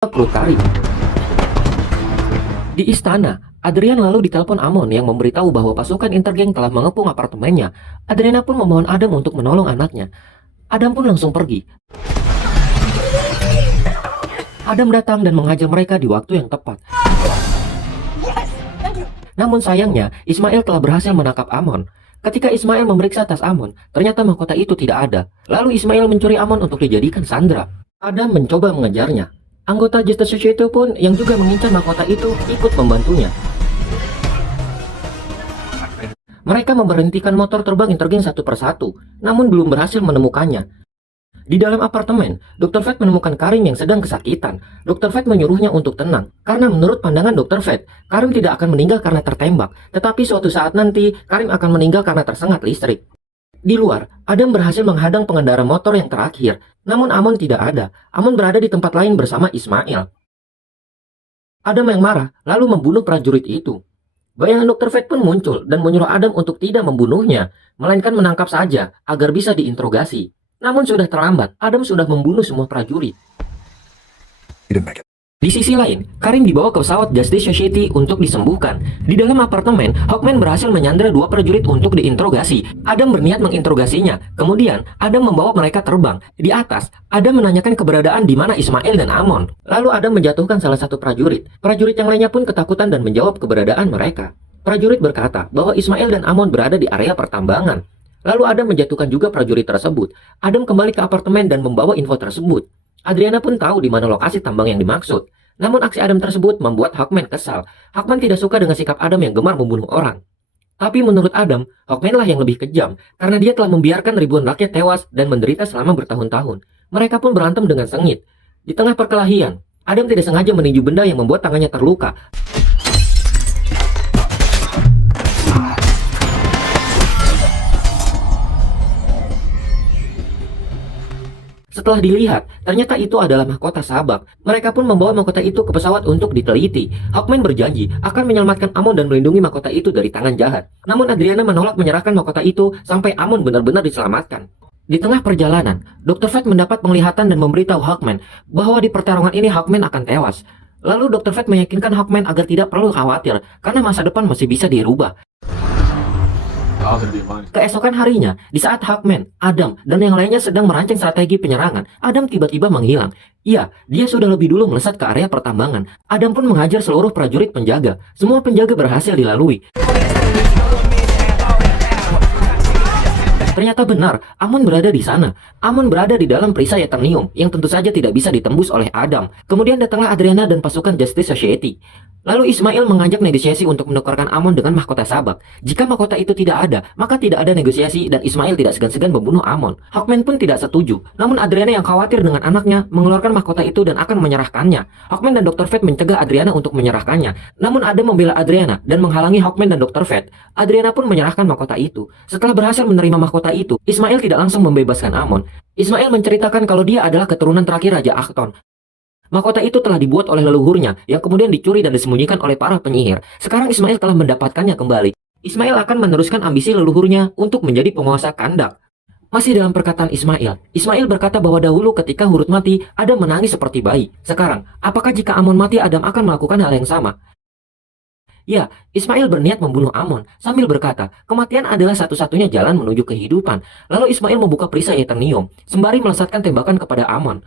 Krutari. Di istana, Adrian lalu ditelepon Amon yang memberitahu bahwa pasukan intergeng telah mengepung apartemennya. Adriana pun memohon Adam untuk menolong anaknya. Adam pun langsung pergi. Adam datang dan menghajar mereka di waktu yang tepat. Namun sayangnya, Ismail telah berhasil menangkap Amon. Ketika Ismail memeriksa tas Amon, ternyata mahkota itu tidak ada. Lalu Ismail mencuri Amon untuk dijadikan sandera. Adam mencoba mengejarnya. Anggota Justice Society pun yang juga mengincar mahkota itu ikut membantunya. Mereka memberhentikan motor terbang intergeng satu persatu, namun belum berhasil menemukannya. Di dalam apartemen, Dr. Fate menemukan Karim yang sedang kesakitan. Dr. Fate menyuruhnya untuk tenang, karena menurut pandangan Dr. Fate, Karim tidak akan meninggal karena tertembak, tetapi suatu saat nanti Karim akan meninggal karena tersengat listrik. Di luar, Adam berhasil menghadang pengendara motor yang terakhir, namun Amon tidak ada. Amon berada di tempat lain bersama Ismail. Adam yang marah, lalu membunuh prajurit itu. Bayangan Dr. Fate pun muncul dan menyuruh Adam untuk tidak membunuhnya, melainkan menangkap saja agar bisa diinterogasi. Namun sudah terlambat, Adam sudah membunuh semua prajurit. Di sisi lain, Karim dibawa ke pesawat Justice Society untuk disembuhkan. Di dalam apartemen, Hawkman berhasil menyandera dua prajurit untuk diinterogasi. Adam berniat menginterogasinya. Kemudian, Adam membawa mereka terbang. Di atas, Adam menanyakan keberadaan di mana Ismail dan Amon. Lalu Adam menjatuhkan salah satu prajurit. Prajurit yang lainnya pun ketakutan dan menjawab keberadaan mereka. Prajurit berkata bahwa Ismail dan Amon berada di area pertambangan. Lalu Adam menjatuhkan juga prajurit tersebut. Adam kembali ke apartemen dan membawa info tersebut. Adriana pun tahu di mana lokasi tambang yang dimaksud. Namun aksi Adam tersebut membuat Hawkman kesal. Hawkman tidak suka dengan sikap Adam yang gemar membunuh orang. Tapi menurut Adam, Hawkman lah yang lebih kejam karena dia telah membiarkan ribuan rakyat tewas dan menderita selama bertahun-tahun. Mereka pun berantem dengan sengit. Di tengah perkelahian, Adam tidak sengaja meninju benda yang membuat tangannya terluka. Setelah dilihat, ternyata itu adalah mahkota sabak. Mereka pun membawa mahkota itu ke pesawat untuk diteliti. Hawkman berjanji akan menyelamatkan Amon dan melindungi mahkota itu dari tangan jahat. Namun Adriana menolak menyerahkan mahkota itu sampai Amon benar-benar diselamatkan. Di tengah perjalanan, Dr. Fate mendapat penglihatan dan memberitahu Hawkman bahwa di pertarungan ini Hawkman akan tewas. Lalu Dr. Fate meyakinkan Hawkman agar tidak perlu khawatir karena masa depan masih bisa dirubah. Keesokan harinya, di saat Hawkman, Adam, dan yang lainnya sedang merancang strategi penyerangan, Adam tiba-tiba menghilang. Iya, dia sudah lebih dulu melesat ke area pertambangan. Adam pun menghajar seluruh prajurit penjaga. Semua penjaga berhasil dilalui. Ternyata benar, Amon berada di sana. Amon berada di dalam perisai Eternium, yang tentu saja tidak bisa ditembus oleh Adam. Kemudian datanglah Adriana dan pasukan Justice Society. Lalu Ismail mengajak negosiasi untuk menukarkan Amon dengan mahkota sabak. Jika mahkota itu tidak ada, maka tidak ada negosiasi dan Ismail tidak segan-segan membunuh Amon. Hawkman pun tidak setuju. Namun Adriana yang khawatir dengan anaknya mengeluarkan mahkota itu dan akan menyerahkannya. Hawkman dan Dr. Fate mencegah Adriana untuk menyerahkannya. Namun Adam membela Adriana dan menghalangi Hawkman dan Dr. Fate. Adriana pun menyerahkan mahkota itu. Setelah berhasil menerima mahkota itu, Ismail tidak langsung membebaskan Amon. Ismail menceritakan kalau dia adalah keturunan terakhir Raja Akton. Mahkota itu telah dibuat oleh leluhurnya, yang kemudian dicuri dan disembunyikan oleh para penyihir. Sekarang Ismail telah mendapatkannya kembali. Ismail akan meneruskan ambisi leluhurnya untuk menjadi penguasa Kandak. Masih dalam perkataan Ismail, Ismail berkata bahwa dahulu ketika Hurut mati, Adam menangis seperti bayi. Sekarang, apakah jika Amon mati, Adam akan melakukan hal yang sama? Ya, Ismail berniat membunuh Amon sambil berkata, kematian adalah satu-satunya jalan menuju kehidupan. Lalu Ismail membuka perisai Eternium, sembari melesatkan tembakan kepada Amon.